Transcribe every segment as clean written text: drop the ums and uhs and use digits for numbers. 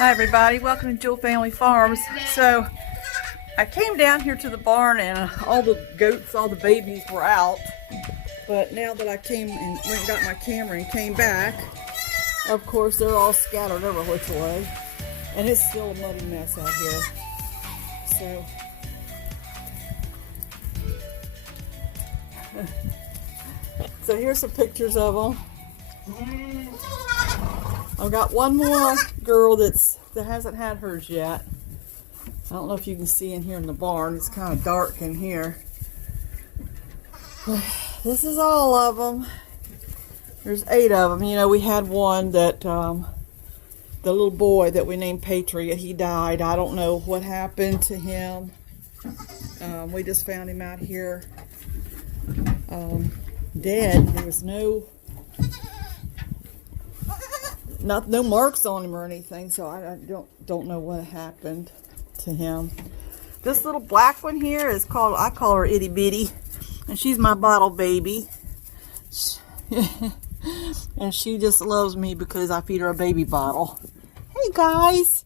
Hi everybody, welcome to Jewel Family Farms. So I came down here to the barn and all the goats, all the babies were out. But now that I came and went and got my camera and came back, of course they're all scattered every which way. And it's still a muddy mess out here. So here's some pictures of them. I've got one more girl that hasn't had hers yet. I don't know if you can see in here in the barn. It's kind of dark in here. This is all of them. There's 8 of them. You know, we had one that, the little boy that we named Patriot, he died. I don't know what happened to him. We just found him out here dead. There was no marks on him or anything, so I don't know what happened to him. This little black one here is called, I call her Itty Bitty, and she's my bottle baby. And she just loves me because I feed her a baby bottle. Hey guys,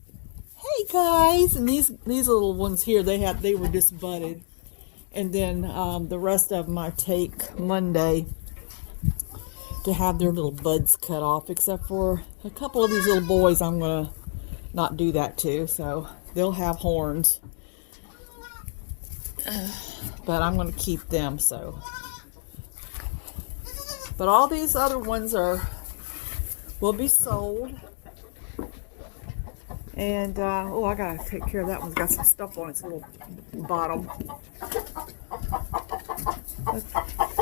and these little ones here, they were just budded, and then the rest of them I take Monday to have their little buds cut off, except for a couple of these little boys I'm gonna not do that to, so they'll have horns, but I'm gonna keep them. So, but all these other ones will be sold. And oh, I gotta take care of that one's got some stuff on its little bottom.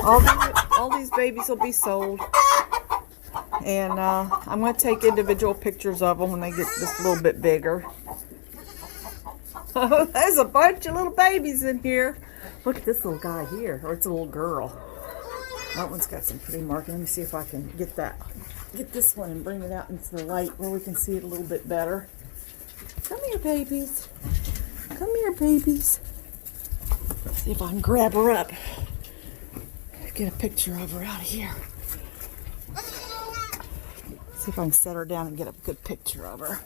All these babies will be sold, and I'm going to take individual pictures of them when they get just a little bit bigger. Oh, there's a bunch of little babies in here. Look at this little guy here, or it's a little girl. That one's got some pretty marking. Let me see if I can get this one and bring it out into the light where we can see it a little bit better. Come here, babies. Come here, babies. Let's see if I can grab her up. Get a picture of her out of here. See if I can set her down and get a good picture of her.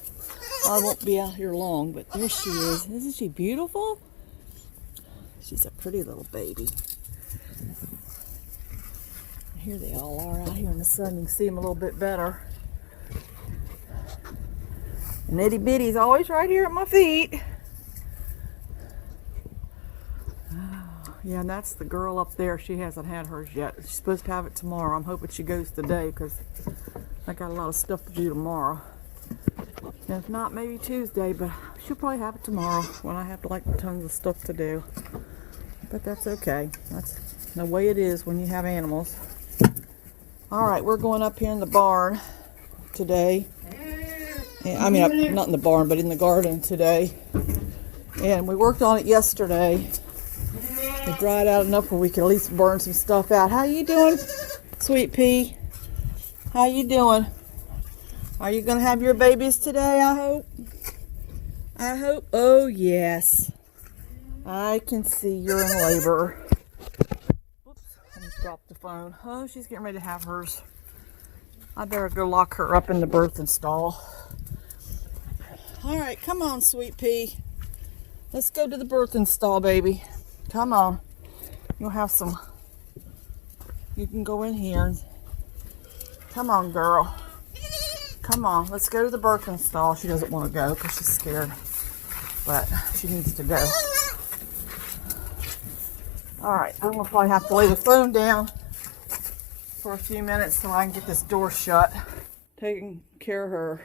I won't be out here long, but there she is. Isn't she beautiful? She's a pretty little baby. Here they all are out here in the sun. You can see them a little bit better. And Itty Bitty's always right here at my feet. Yeah, and that's the girl up there. She hasn't had hers yet. She's supposed to have it tomorrow. I'm hoping she goes today because I got a lot of stuff to do tomorrow. And if not, maybe Tuesday, but she'll probably have it tomorrow when I have like tons of stuff to do. But that's okay. That's the way it is when you have animals. All right, we're going up here in the barn today. I mean, not in the barn, but in the garden today. And we worked on it yesterday. It dried out enough where we can at least burn some stuff out. How you doing, Sweet Pea? How you doing? Are you going to have your babies today, I hope? I hope. Oh, yes. I can see you're in labor. Oops, I just dropped the phone. Oh, she's getting ready to have hers. I better go lock her up in the birthing stall. All right, come on, Sweet Pea. Let's go to the birthing stall, baby. Come on. You'll have some. You can go in here. Come on, girl. Come on. Let's go to the birthing stall. She doesn't want to go because she's scared. But she needs to go. Alright. I'm going to probably have to lay the phone down for a few minutes so I can get this door shut. Taking care of her.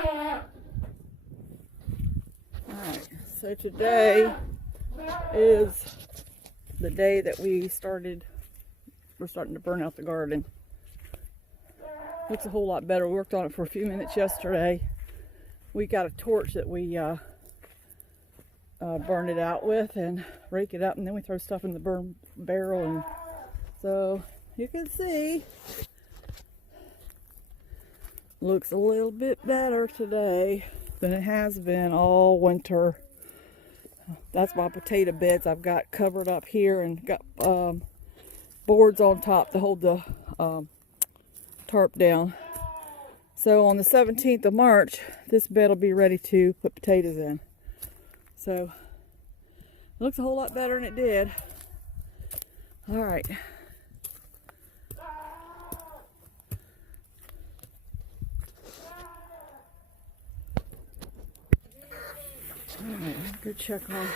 Alright. So today is the day that we're starting to burn out the garden. Looks a whole lot better. We worked on it for a few minutes yesterday. We got a torch that we burn it out with and rake it up, and then we throw stuff in the burn barrel, and so you can see looks a little bit better today than it has been all winter. That's my potato beds I've got covered up here, and got boards on top to hold the tarp down. So on the 17th of March, this bed will be ready to put potatoes in. So it looks a whole lot better than it did. All right. Alright, go check on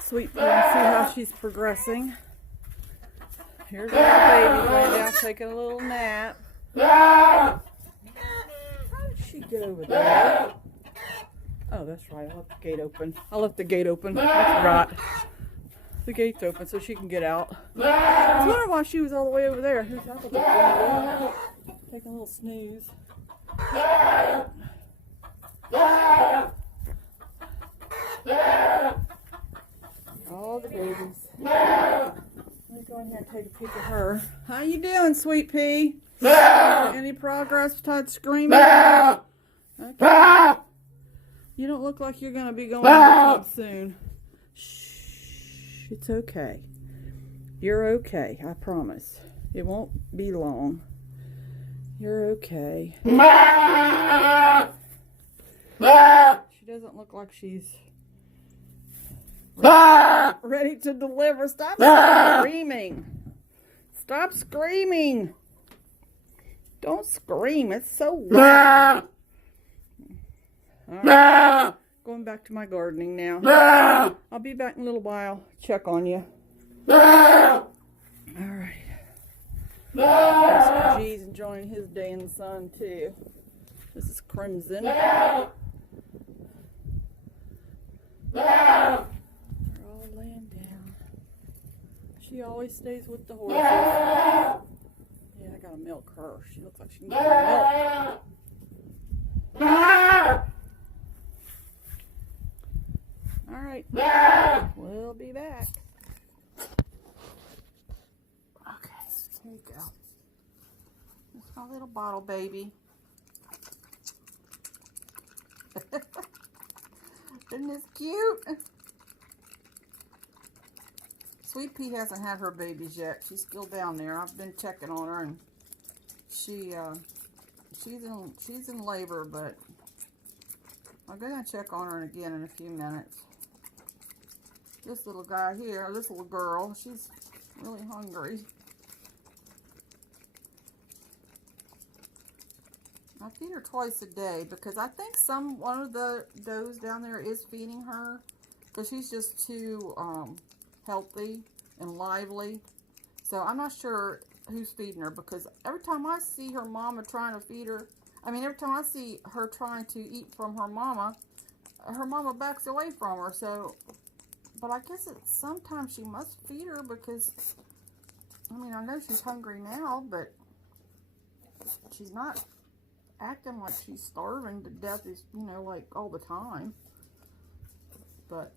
Sweet Pea and see how she's progressing. Here's our baby laying down taking a little nap. How did she get over there? Oh, that's right. I left the gate open. I forgot. The gate's open so she can get out. I was wondering why she was all the way over there. Here's that little baby. Taking a little snooze. All the babies. Let me go in here and take a peek at her. How you doing, Sweet Pea? Any progress besides screaming? Okay. You don't look like you're going to be going to soon. Shh. It's okay. You're okay, I promise. It won't be long. You're okay. She doesn't look like she's ready to deliver. Stop screaming. Stop screaming. Don't scream. It's so loud. Right. Going back to my gardening now. I'll be back in a little while. Check on you. All right. Mr. G's enjoying his day in the sun too. This is Crimson. They're all laying down. She always stays with the horses. Yeah, I gotta milk her. She looks like she needs milk. All right, we'll be back. Okay, here you go. It's my little bottle baby. Isn't this cute? Sweet Pea hasn't had her babies yet. She's still down there. I've been checking on her, and she's in labor, but I'm gonna check on her again in a few minutes. This little guy here, this little girl, she's really hungry. I feed her twice a day because I think one of the does down there is feeding her because she's just too healthy and lively. So I'm not sure who's feeding her because every time I see her mama trying to feed her, every time I see her trying to eat from her mama backs away from her. So, but I guess sometimes she must feed her because, I know she's hungry now, but she's not acting like she's starving to death, like all the time. But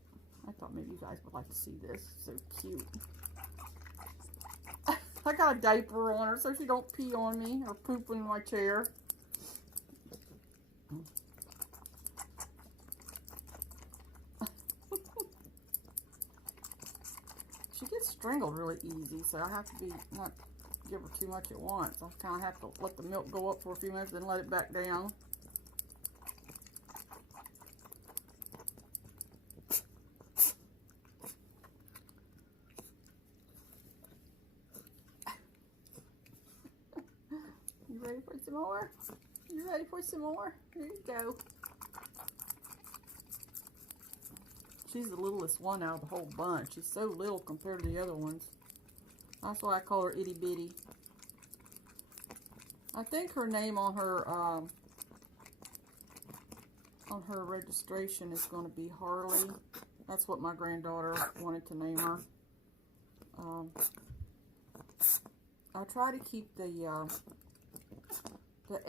I thought maybe you guys would like to see this. So cute. I got a diaper on her so she don't pee on me or poop in my chair. She gets strangled really easy, so I have to not give her too much at once. I kind of have to let the milk go up for a few minutes, then let it back down. You ready for some more? You ready for some more? Here you go. She's the littlest one out of the whole bunch. She's so little compared to the other ones. That's why I call her itty bitty. I think her name on her registration is going to be Harley. That's what my granddaughter wanted to name her. I try to keep the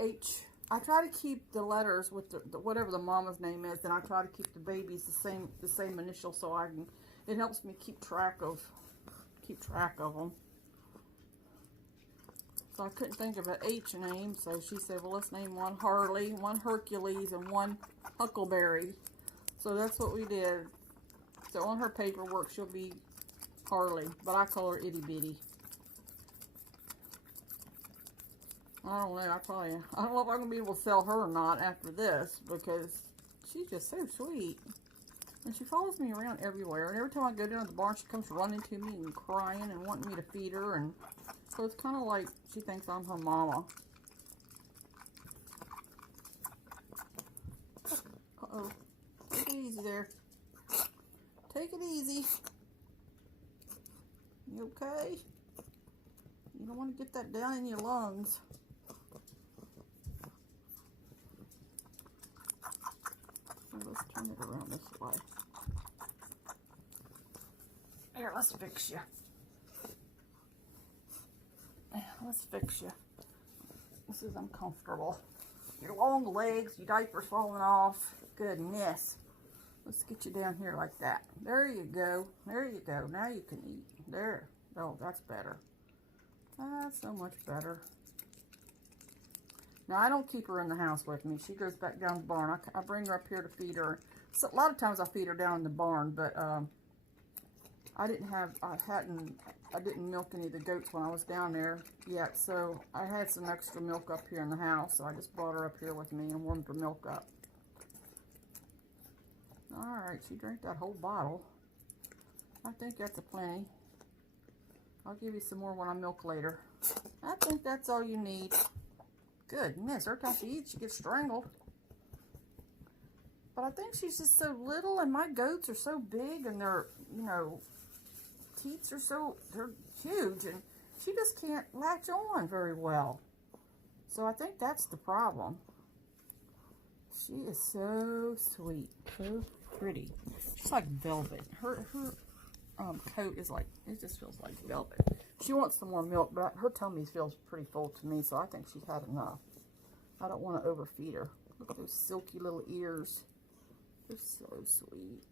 H. I try to keep the letters with the whatever the mama's name is, and I try to keep the babies the same initial, so it helps me keep track of them. So I couldn't think of an H name, so she said, well, let's name one Harley, one Hercules, and one Huckleberry. So that's what we did. So on her paperwork, she'll be Harley, but I call her itty bitty. I don't know, I tell you. I don't know if I'm going to be able to sell her or not after this, because she's just so sweet. And she follows me around everywhere. And every time I go down to the barn, she comes running to me and crying and wanting me to feed her. And so it's kind of like she thinks I'm her mama. Uh-oh. Take it easy there. Take it easy. You okay? You don't want to get that down in your lungs. So let's turn it around this way. Here, let's fix you. Let's fix you. This is uncomfortable. Your long legs, your diaper's falling off. Goodness. Let's get you down here like that. There you go. There you go. Now you can eat. There. Oh, that's better. That's so much better. Now, I don't keep her in the house with me. She goes back down the barn. I bring her up here to feed her. So a lot of times I feed her down in the barn, but I didn't milk any of the goats when I was down there yet. So I had some extra milk up here in the house. So I just brought her up here with me and warmed her milk up. All right, she drank that whole bottle. I think that's a plenty. I'll give you some more when I milk later. I think that's all you need. Goodness, every time she eats, she gets strangled. But I think she's just so little, and my goats are so big, and their, teats are they're huge, and she just can't latch on very well. So I think that's the problem. She is so sweet, so pretty. She's like velvet. Her coat is like, it just feels like velvet. She wants some more milk, but her tummy feels pretty full to me, so I think she's had enough. I don't want to overfeed her. Look at those silky little ears. They're so sweet.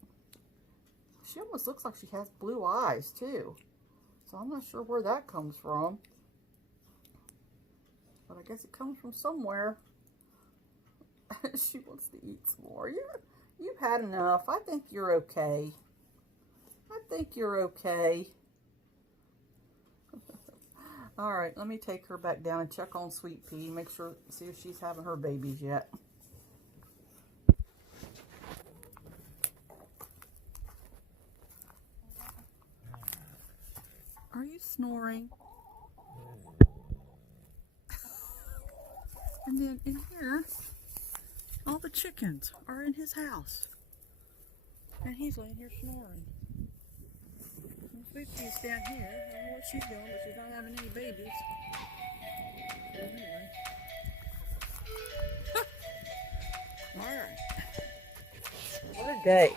She almost looks like she has blue eyes, too. So I'm not sure where that comes from. But I guess it comes from somewhere. She wants to eat some more. You've had enough. I think you're okay. I think you're okay. All right, let me take her back down and check on Sweet Pea. Make sure, see if she's having her babies yet. Are you snoring? And then in here, all the chickens are in his house. And he's laying here snoring. And Sweet Pea's down here. I don't know what she's doing, but she's not having any babies. So anyway. Alright. What a day.